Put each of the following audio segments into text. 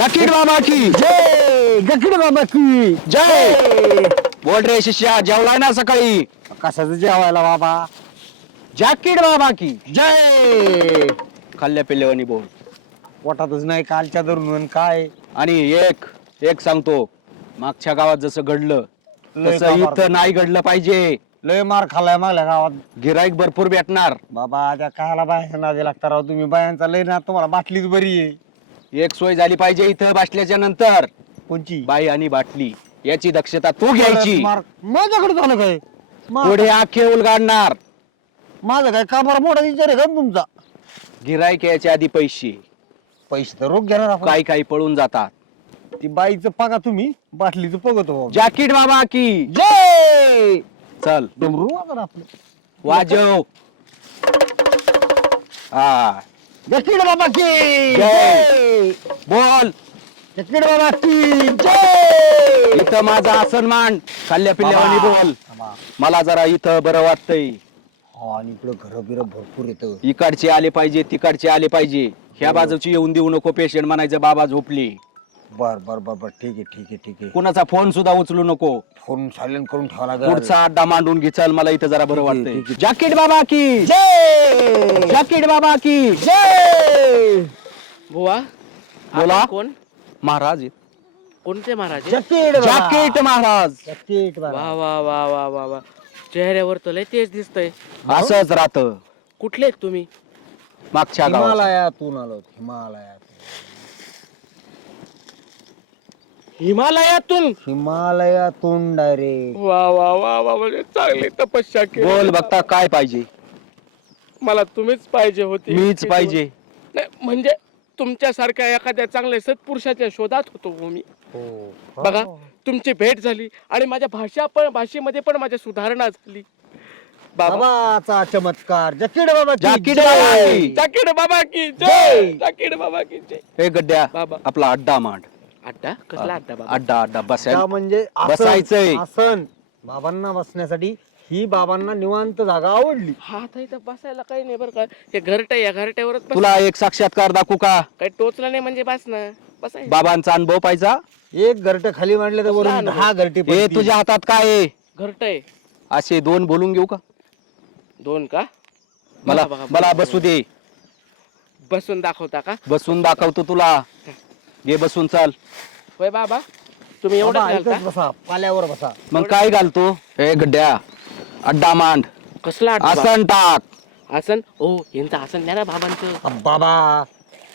जाकीर बाबा की। जय जकीड बाबा की। जय। बोल रे शिष्या जेवलाय ना सकाळी? कशाचं जेवायला बाबा? जाकीर बाबा की। जय। खाल्ल्या पिल्लेवानी बोल। पोटातच नाही कालच्या धरून काय? आणि एक एक सांगतो मागच्या गावात जसं घडलं लय तसं. इथं नाही घडलं पाहिजे. लय मार खाल्लाय मागल्या गावात. गिराईक भरपूर भेटणार. बाबा त्या कायला बायांचा नादी लागता राव तुम्ही बायांचा लय ना तुम्हाला बाटलीच बरी आहे. एक सोय झाली पाहिजे इथं बसल्याच्या नंतर. कोणची? बाई आणि बाटली. याची दक्षता तू घ्यायची. मार- माझ्याकडे झालं काय? मा- पुढे आखे उलगाडणार माझं काय कामाला मोठा विचार आहे का तुमचा? गिराईक याच्या आधी पैसे. पैसे तर रोख घेणार आपण. काही काही पळून जातात. ती बाईचं पगा तुम्ही बाटलीचं पगतो. जाकीट बाबा की. जय! चल. डमरू आपलं. वाजव. हा. जकीड बाबा की जय. बोल. जकीड बाबा की जय. इथं माझा आसन मान. खाल्ल्या पिल्ल्यावानी बोल. मला जरा इथं बरं वाटतंय. हा आणि इकडं घर बिर भरपूर येतं इकडचे आले पाहिजे तिकडचे आले पाहिजे. ह्या बाजूची येऊन देऊ नको पेशंट म्हणायचं बाबा झोपली. बर बर बर बर. ठीक आहे ठीक आहे ठीक आहे. कुणाचा फोन सुद्धा उचलू नको. फोन सायलेंट करून ठेवा लागेल. पुढचा अड्डा मांडून घे चल मला इथं जरा बरं वाटतंय. जाकीट बाबा की. जय! जाकीट बाबा की. जय! बुवा बोला. आपण कोण? महाराज. कोणते महाराज? आहे? बाबा. जाकीट महाराज. जकीड वा बाबा. वा वा वा वा वा चेहऱ्यावर तर लय तेच दिसतंय. असंच राहत. कुठले आहेत तुम्ही? मागच्या गावात हिमालयातून आलो हिमालयातून हिमालयातून? हिमालयातून डायरेक्ट वा वा वा वा म्हणजे चांगली तपस्या केली. बोल बघता काय पाहिजे? मला तुम्हीच पाहिजे होती. मीच पाहिजे. नाही, म्हणजे तुमच्यासारख्या एखाद्या चांगल्या सत्पुरुषाच्या शोधात होतो हो मी. हो. बघा तुमची भेट झाली आणि माझ्या भाषा पण भाषेमध्ये पण माझ्या सुधारणा झाली. बाबा. बाबाचा चमत्कार. जकीड बाबा जय. बाबा. जाकीड बाबा की जय. जय. जाकीड बाबा की जय. हे गड्ड्या बाबा. आपला अड्डा मांड. अड्डा? कसला अड्डा बाबा? अड्डा अड्डा त्या बसायला म्हणजे आसन- बसायचंय. आसन. बाबांना बसण्यासाठी ही बाबांना निवांत जागा आवडली. हा आता इथं बसायला काही नाही बरं का. हे घरट या घरट्यावरच बस तुला एक साक्षात्कार दाखवू का? काही टोचलं नाही म्हणजे बस ना. बसाय. बाबांचा अनुभव पाहिजा. एक घरट खाली मांडले तर वरून दहा घरटी हे पडतील. तुझ्या हातात काय आहे? घरट आहे. असे दोन बोलून घेऊ का? दोन का? मला बघा, बघा, मला बघा. बसू दे. बसून दाखवता का? बसून दाखवतो तुला. घे बसून चाल. होय बाबा तुम्ही एवढं बाबा, घालता? इथंच बसा पाल्यावर बसा. मग काय घालतो? हे गड्ड्या अड्डा मांड. कसला? आसन टाक. आसन? ओ यांचं आसन द्या ना बाबांचं. बाबा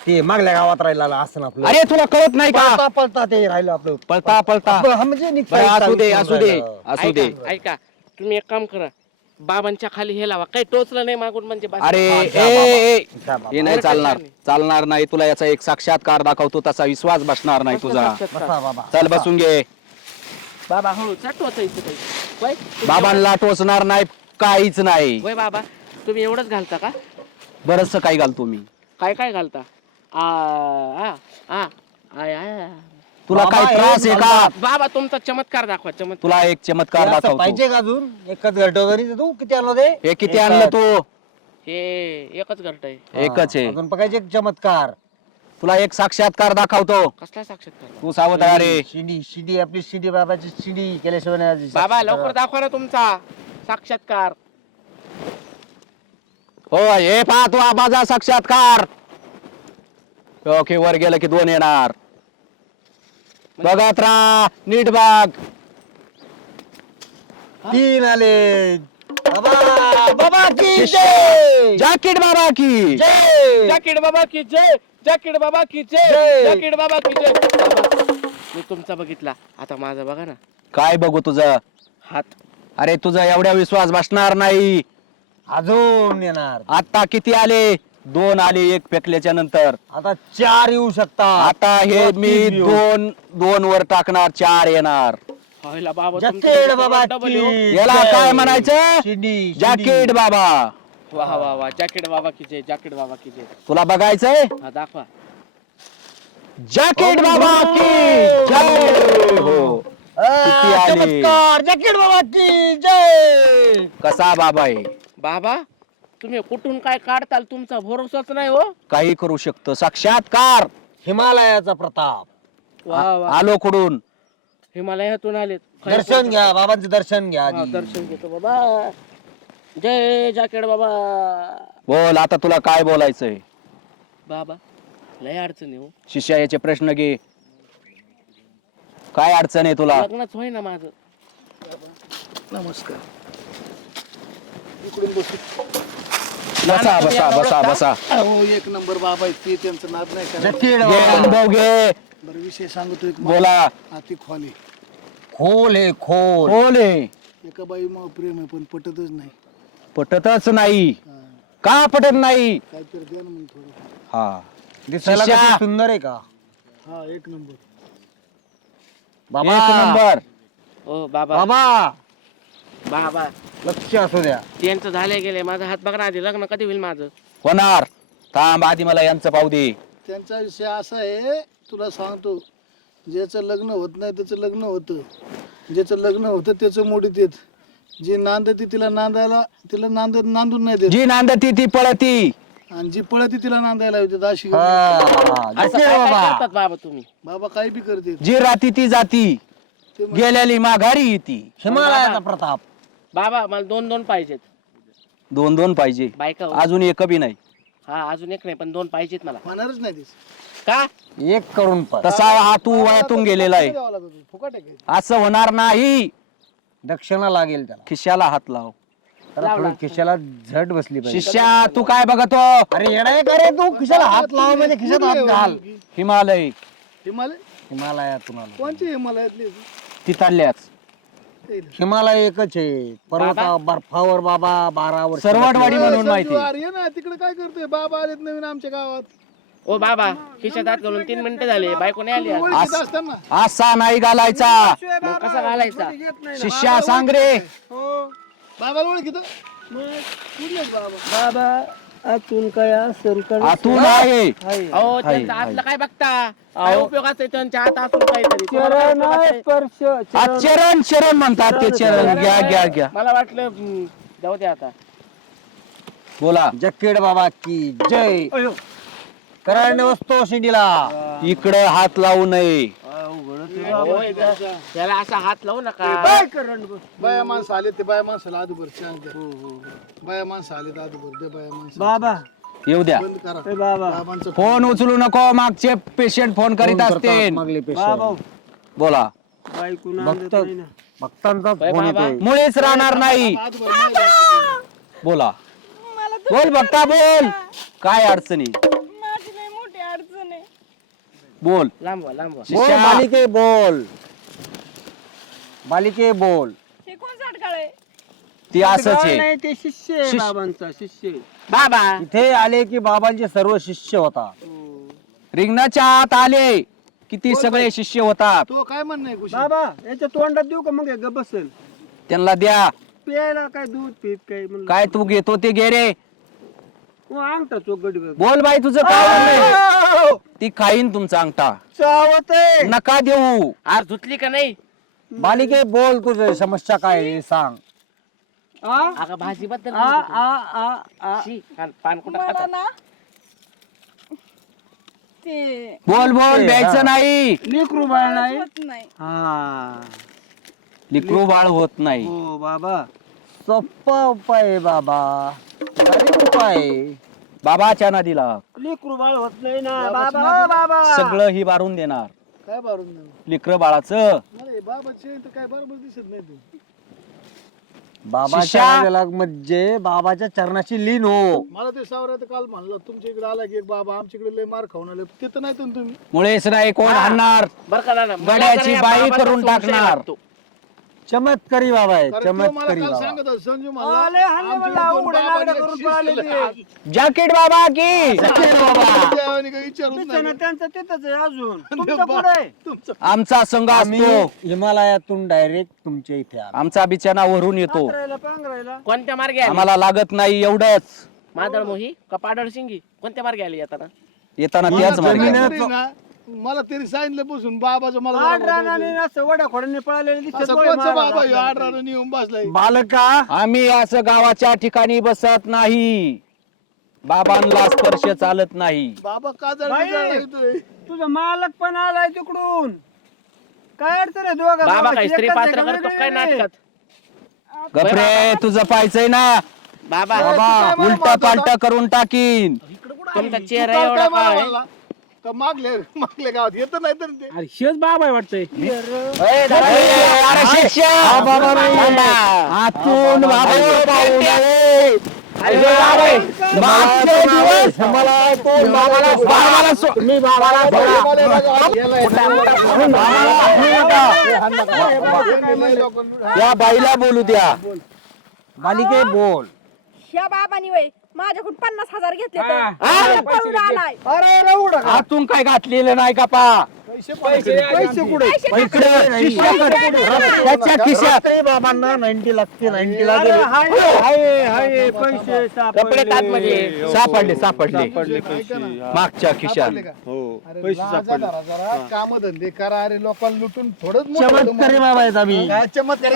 ते मागल्या गावात राहिला आसन आपलं. अरे तुला कळत नाही का? पळता पळता ते राहिलं आपलं. पळता पळता. हा म्हणजे निघता बरं, असू दे निघता असू दे राहिलं. असू दे. ऐका ऐका तुम्ही एक काम करा. बाबांच्या खाली हे लावा. काही टोचलं नाही मागून म्हणजे बस. अरे हा, ए. ए. हे नाही चालणार? चालणार नाही. तुला याचा एक साक्षात्कार दाखवतो तसा विश्वास बसणार नाही तुझा. बसा, बाबा. चल बसून घे. बाबा हो काही. होय? तुम्ही बाबांना टोचणार नाही काहीच नाही. एवढं- बाबा तुम्ही एवढंच घालता का? बरस काही घालतो मी. काय काय घालता? आ आ आ आय आय आय. तुला बाबा, काय हे त्रास आहे का. बाबा तुमचा चमत्कार दाखवा चमत्कार. तुला एक चमत्कार दाखवतो. पाहिजे का अजून? एकच घरट घरी तू किती आणलं ते? हे किती. आणलं तू? हे एकच घरट आहे. एकच आहे. अजून बघायचे एक चमत्कार. तुला एक साक्षात्कार दाखवतो. कसला साक्षात्कार? तू सावध आहे रे. शिडी शिडी आपली शिडी बाबाची शिडी केल्याशिवाय नाही आजी. बाबा लवकर दाखवा ना तुमचा साक्षात्कार. हो हे पहा तू माझा साक्षात्कार. ओके वर गेलं की दोन येणार. बघत राहा नीट बघ. तीन आले. बाबा बाबा की. जय! जाकीट बाबा की जय! जॅकेट बाबा की जय! जॅकेट बाबा की जय! जय. जॅकेट बाबा की जय! बाबा, मी तुमचा बघितला. आता माझा बघा ना. काय बघू तुझं? हात. अरे तुझा एवढ्या विश्वास बसणार नाही. अजून येणार. आता किती आले? दोन आले एक फेकल्याच्या नंतर. आता चार येऊ शकतात. आता हे मी. दोन दोन वर टाकणार चार येणार. बाबा जॅकेट तुमचं बाबा डबल येऊ. याला काय म्हणायचं? जॅकेट बाबा. वा वा वा जॅकेट बाबा की जय जॅकेट बाबा की जय. तुला बघायचंय? हा दाखवा. जॅकेट बाबा की जय! हो. किती आले? चमत्कार! जॅकेट बाबा की जय! कसा बाबा आहे? बाबा तुम्ही कुठून काय काढताल तुमचा भरोसाच नाही हो. काही करू शकतो. साक्षात्कार! हिमालयाचा प्रताप. वा वा. आलो कुडून हिमालयातून आलेत. दर्शन घ्या बाबांचं दर्शन घ्या हा, आधी. दर्शन घेतो बाबा. जय जाकेड बाबा. बोल आता तुला काय बोलायचंय? बाबा लय अडचण आहे हो. शिष्या याचे प्रश्न घे. काय अडचण आहे तुला? लग्नच होय ना माझं. नमस्कार. इकडून बसू. बसा बसा बसा बसा. अहो एक नंबर बाबा आहेत ते त्यांचं नाद नाही करायचं. घे. अनुभव घे. बरं विषय सांगतो एक बोला. अति खोली खोल आहे खोल. हे. एका बाई मग प्रेम आहे पण पटतच नाही. पटतच नाही. हा, का पटत नाही? काहीतरी द्या ना मग थोडं. हा. दिसायला शिष्या. सुंदर आहे का? हा एक नंबर. बाबा. एक नंबर. ओ बाबा. बाबा. बाबा. लक्ष असू द्या. त्यांचं झाले गेले माझा हात बघा ना आधी. लग्न कधी होईल माझं? होणार. थांब आधी मला यांचं पाहू दे. त्यांचा विषय असा आहे तुला सांगतो. ज्याचं लग्न होत नाही त्याचं लग्न होतं. ज्याचं लग्न होतं त्याचं मोडीत येत. जी नांदती तिला नांदायला तिला नांद नांदून नाही देत. जी नांदती ती पळती. आणि जी पळती तिला नांदायला होते अशी हा, असं जकीड काय काय बाबा. करतात बाबा तुम्ही? बाबा काही बी करते. जी राती ती जाती ते म्हण- गेलेली माघारी येती. हिमालयाचा प्रताप. बाबा मला दोन दोन पाहिजेत. दोन दोन पाहिजे. बायका हो. अजून एक बी नाही. हा अजून एक नाही पण दोन पाहिजेत मला. होणारच नाही का? एक करून पण तसा हा तू वयातून गेलेला आहे. द्यावं लागत होतं. फुकट आहे काय? असं होणार नाही. दक्षिणा लागेल त्याला. खिशाला हात लाव. त्याला थोडी खिशाला झट बसली पाहिजे. शिष्या तू काय बघतो? अरे येडा आहे का रे तू? खिशाला हात लाव म्हणजे खिशात हात घाल. हिमालय. हिमालय? हिमालयातून आलो. कोणचे हिमालयातले तिथल्याच. हिमालय एकच आहे. पर्वता बर्फावर बाबा बारा वर्ष सरवटवाडी म्हणून माहिती. अरे ये ना तिकडे काय करतोय? बाबा आलेत नवीन आमच्या गावात. ओ बाबा खिशात हात घालून तीन मिनिटं झाले. बायको नाही आली आज. ओळखीत असताना. असा नाही घालायचा. मग कसा घालायचा? शिष्या सांग रे बाबाला ओळखीत कुठले आहेत बाबा? बाबा आतून काय असेल आतून आहे. अहो त्यांचा हातला काय बघता? काय उपयोगाचं आहे त्यांच्या हात असून काहीतरी? तुम्हाला काय उपयोगाचं आहे? आज चरण. चरण म्हणतात ते चरण घ्या घ्या घ्या. मला वाटलं हम्म, जाऊ दे आता. बोला. जकेड बाबा की जय. करण्य वस्तो शिंडीला. इकडे हात लावू नये. त्याला असा हात लावू नका. बाया माणसं आले ते बाया माणसाला आधुबर चहा द्या बाया माणसं आले तर बाया माणसं. बाबा. येऊ द्या. बंद करा. बाबा. बाबांचं फोन उचलू नको मागचे पेशंट फोन करीत मागले पेशंट बोला. भक्त भक्तांचा बाय फोन बाबा. येतोय. मुळीच राहणार नाही. बोला. बोल बघता बोल. काय अडचणी माझी लई मोठी अडचण आहे बोल. लांबवा लांबवा. बोल शिष्या बालिके बोल. बालिके बोल. हे कोण साठकाळ आहे ती असच आहे. ते शिष्य शिष्य. बाबांचा शिष्य. बाबा. इथे आले की बाबांचे सर्व शिष्य होता रिंगणाच्या आत आले किती सगळे शिष्य होतात. तो काय म्हणणं आहे कुशी बाबा याच्या तोंडात देऊ का मग ग बसेल त्यांना द्या. प्यायला काय दूध पीत काय म्हणलं? काय तू घेतो ते घे रे. हो, अंगठा चोकडी बोल बाई तुझं काय म्हणणं आहे? ती खाईन तुमचा अंगठा. चावत नका देऊ. आर धुतली का नाही? बालिके बोल तुझं समस्या काय आहे, सांग. अगं भाजी बद्दल पान कुठं मला खातात? ना ते बोल बोल द्यायचं नाही. लेकरू बाळ नाही? होत नाही. हा. लिकरू बाळ होत नाही. हो बाबा. सोप्पा उपाय आहे बाबा. उपाय आहे. बाबाच्या नदीला. लेकरू बाळ होत नाही ना बाबा बाबा. सगळं ही बारून देणार. काय बारून नाही लिकर बाळाचं. मला हे बाबाचे तर काय बरोबर दिसत नाही तू. बाबाच्या शिष्या. नादाला म्हणजे बाबाच्या चरणाची लीन हो. मला ते सावरा तर काल म्हणलं तुमच्या इकडे आला की एक बाबा आमच्या इकडे लय मार खाऊन आले. तिथं नाही तुम्ही. मुळेच नाही कोण आणणार. बरं का गड्याची बाई करून टाकणार. चमत्कारी बाबा आहे कारण तो मला चमत्कारी काल बाबा. सांगत होता, संजू म्हणला आमच्या इकडे दोन बाबांनी एक शिष्य दिलं. जॅकेट बाबा की! देवाने काही विचारूच नाही. त्यांचं तिथंच आहे अजून. तुमचं पुढे तुमचं आमचा संघ आम्ही असतो. हिमालयातून डायरेक्ट तुमच्या इथे आलो. आमचा बिचाना वरून येतो. कोणत्या मार्गे आली? आम्हाला लागत नाही एवढंच. मादळ मोही का पाडळ शिंगी कोणत्या मार्गे आली येताना? येताना त्याच मला मार्गे. तरी ना, मला तरी सांगितलं बसून बाबाचं मला जरा असं कोणचं बाबा ह्यो आठ रानाने येऊन बसलाय? बालका आम्ही असं गावाच्या ठिकाणी बसत नाही. बाबांना स्पर्श चालत नाही. बाबा का जरा बिचारा येतोय? तुझा मालक पण आलाय तिकडून. काय अडचण आहे दोघं बाबा काय स्त्री पात्र करतो काय? नाटकात? गपरे तुझं पाहायचंय ना. बाबा. बाबा उलटा पालटा करून टाकीन. तुमचा तू चेहरा काल एवढा काय? का मागले मागले गावात? येत नाही तर ते. अरे बाबा आहे वाटतंय. या बाईला बोलू द्या. बालिके बोल. ह्या बाबानी वय. माझ्याकडून पन्नास हजार घेतले तर. मला पळून आलाय. अरे अरे उडा का? आतून काय घातलेलं नाही का पा? पैसे कुठे? त्याच्या खिशात बाबांना नाईन्टी लागते नाईन्टी लागते हाय हाय पैसे कपडे तात मध्ये सापडले सापडले. मागच्या खिशात. जरा काम धंदे करा. अरे लोकांना लुटून होतं चमत्कारी. बाबा आहेत आम्ही. चमत्कार.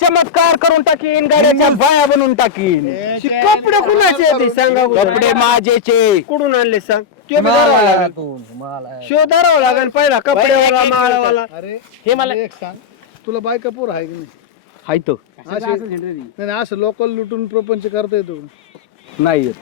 चमत्कार करून टाकीन गाड्याच्या बाया बनवून टाकीन. कपडे कुणाचे हे? सांगा. कपडे माझेचे कुठून आणले सांग? ते बी धरावं लागेल. धरावं लागेल पहिला कपडेवाला माळावाला अरे हे मला एक सांग तुला बायका पोर आहे की नाही हाय तो असे नाही नाही, असं लोकल लुटून प्रपंच करता येतो नाही येत.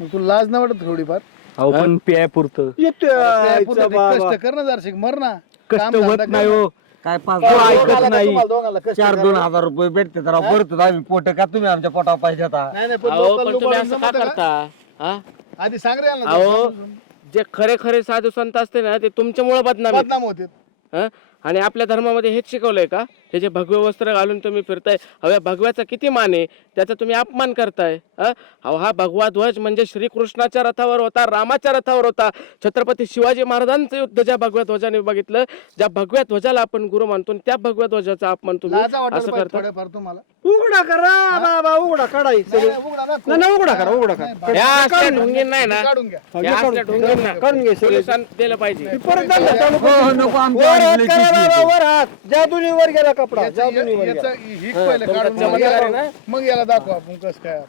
मग तुला लाज नाही वाटत थोडीफार अहो पण प्याय पुरतं येतोय त्यापुरतं आईचा ते बाबा. कष्ट कर ना जरशिक मर ना कष्ट होत नाही. हो काय पाच तो ऐकत नाही तुम्हाला दोघांना कष्ट चार. दोन हजार रुपये भेटते तर भरतो आम्ही पोट का तुम्ही आमच्या पोटा पाहिजे आता नाही नाही पण अहो लोकांना पण तुम्ही लुबाडून असं का जमतं का? करता हा? आधी सांग रे यांना अहो ते. जे खरे खरे साधू संत असते ना ते तुमच्यामुळे बदनामी बदनाम होते हं? आणि आपल्या धर्मामध्ये हेच शिकवलंय का? हे जे भगवे वस्त्र घालून तुम्ही फिरताय हव्या भगव्याचा किती मान आहे? त्याचा तुम्ही अपमान करताय हं? अहो हा भगवा ध्वज म्हणजे श्रीकृष्णाच्या रथावर होता रामाच्या रथावर होता. छत्रपती शिवाजी महाराजांचं युद्ध ज्या भगव्या ध्वजाने बघितलं ज्या भगव्या ध्वजाला आपण गुरु मानतो त्या भगव्या ध्वजाचा अपमान तुम्ही असं करता. तुम्हाला. उघडा करा बाबा उघडा काढाय नाही, नाही, उघडा ना. करा उघडा करा. ढोंगीन नाही ना ढोंगींना काढून घे सगळे. पोलिसांना दिलं पाहिजे. परत वर हात करा बाबा, वर हात. जादूनी वर गेला कपडा. जादूनी वर गेला. ही मग चमत्कार आहे याला- ना? मग याला दाखव आपण कसं काय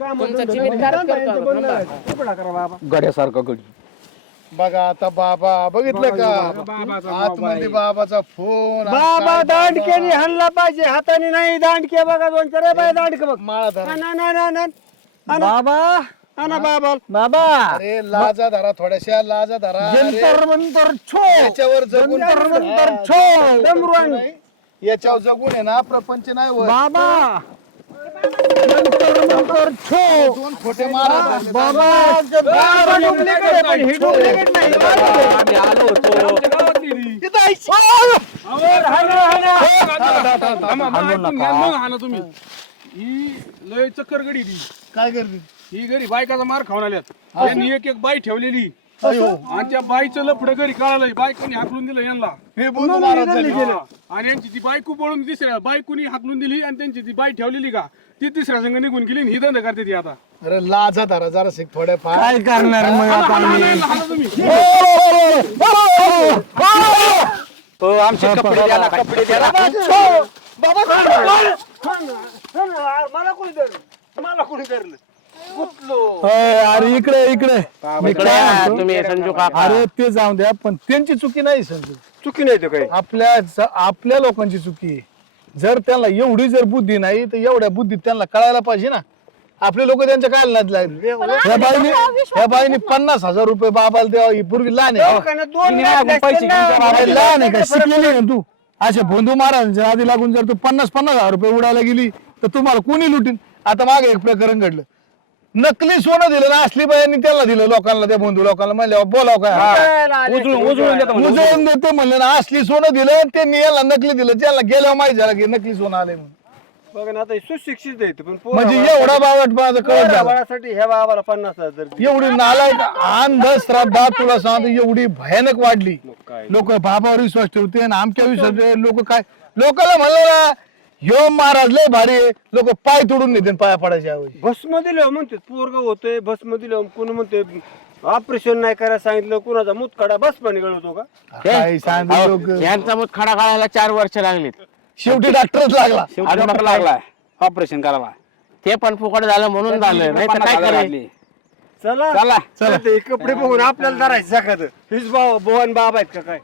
तुमचा धंदा आहे, बंद आहे. करा बाबा. गड्यासारखा गडी. बघा आता बाबा बघितलं का? आतमध्ये बाबाचा फोन बाबा काय दांडक्याने हाणला पाहिजे. हाताने नाही दांडके बघा दोन चार. बाय दांडके बघ. माळा धरा. ना ना ना ना. बाबा आणा बाबा बाबा. अरे लाजा धरा थोड्याशा लाजा धरा. अरे, जंतर मंतर छो. याच्यावर जगून जंतर मंतर छो नाही, याच्यावर जगून आहे ना प्रपंच नाही होत. बाबा. जंतर मंतर छो. दोन खोटे मारा बाबा. बाबा डुप्लिकेट आहे पण ही डुप्लिकेट नाही. आम्ही आलो होतो. हाणू नका. ही लय चक्कर गडी ती. काय करते ही घरी बायकाचा मार खाऊन आल्यात त्यांनी एक एक बाई ठेवलेली अयो आणि त्या बाईचं लफड घरी कळालंय बायकोनी हाकलून दिलं यांना हे बोलून नाराज झाले. हा. आणि यांची ती बायको पळून तिसऱ्या बायकोनी हाकलून दिली आणि त्यांची ती बाई ठेवलेली का ती तिसऱ्या संघ निघून गेली आणि ही धंदा करते ती आता अरे लाजा धरा जरा शिक थोड्या फार काय करणार मग आता आम्ही? हाणा तुम्ही हो, आमचे कपडे द्या ना, कपडे द्या ना. मला कोणी धरलं मला कोणी धरलं अरे इकडे इकडे. मी इकडे काय या, म्हणतो? तुम्ही संजू काका. अरे ते जाऊन द्या पण त्यांची चुकी नाही समजू चुकी नाही तो काही? आपल्या ज- आपल्या लोकांची चुकी आहे. जर त्यांना एवढी जर बुद्धी नाही तर एवढ्या बुद्धीत त्यांना कळायला पाहिजे ना. आपले लोक त्यांच्या काय नाद लागले. या बाईने या बाईने पन्नास हजार रुपये बाबाला द्यावा ही पूर्वी लहान आहे. दोन जाणार. लहान आहे का शिकलेली आहे ना तू? असे भोंदू महाराजांच्या आधी लागून जर तू पन्नास पन्नास हजार रुपये उडायला गेली तर तुम्हाला कोणी लुटीन? आता मागे एक प्रकरण घडलं. नकली सोनं दिलं ना असली बायांनी त्याला दिलं लोकांना त्या बंधू लोकांना म्हणले बोलाव काय? उजळून- उजळून देतो. उजळून देतो म्हणले ना असली सोनं दिलं त्यांनी याला नकली दिलं त्याला गेल्यावर माहिती झालं की नकली सोनं आले म्हणून. बघा ना आता हे सुशिक्षित आहे पण पोरं म्हणजे बाळा- एवढा बावट माझं कळत पोरं झालं. बाळासाठी ह्या बाबाला पन्नास हजार दिले. एवढी नालायक अंधश्रद्धा तुला सांगतो एवढी भयानक वाढली. लोक बाबावर विश्वास ठेवते आणि आमच्या विश्वास लोक काय लोकांना म्हणलं ना ह्यो महाराज लय भारी लोक पाय तोडून नेते पाया पडायच्या ऐवजी भस्म दिलं म्हणते पोरग होतोय भस्म दिलं कोण म्हणते ऑपरेशन नाही करायला सांगितलं कुणाचा मूत काढा बस पाणी गळवतो का? काय सांगते लोक? यांचा मग खडा काढायला चार वर्ष लागलीत. शेवटी डॉक्टरच लागला. शेवटी डॉक्टर लागला. ऑपरेशन करायला. ते पण फुकट झालं म्हणून झालं. नाही तर काय करायचं? चला. चला. चला ते कपडे बघून आपल्याला धरायचं सखात हीच भुवन बाबा आहेत का काय?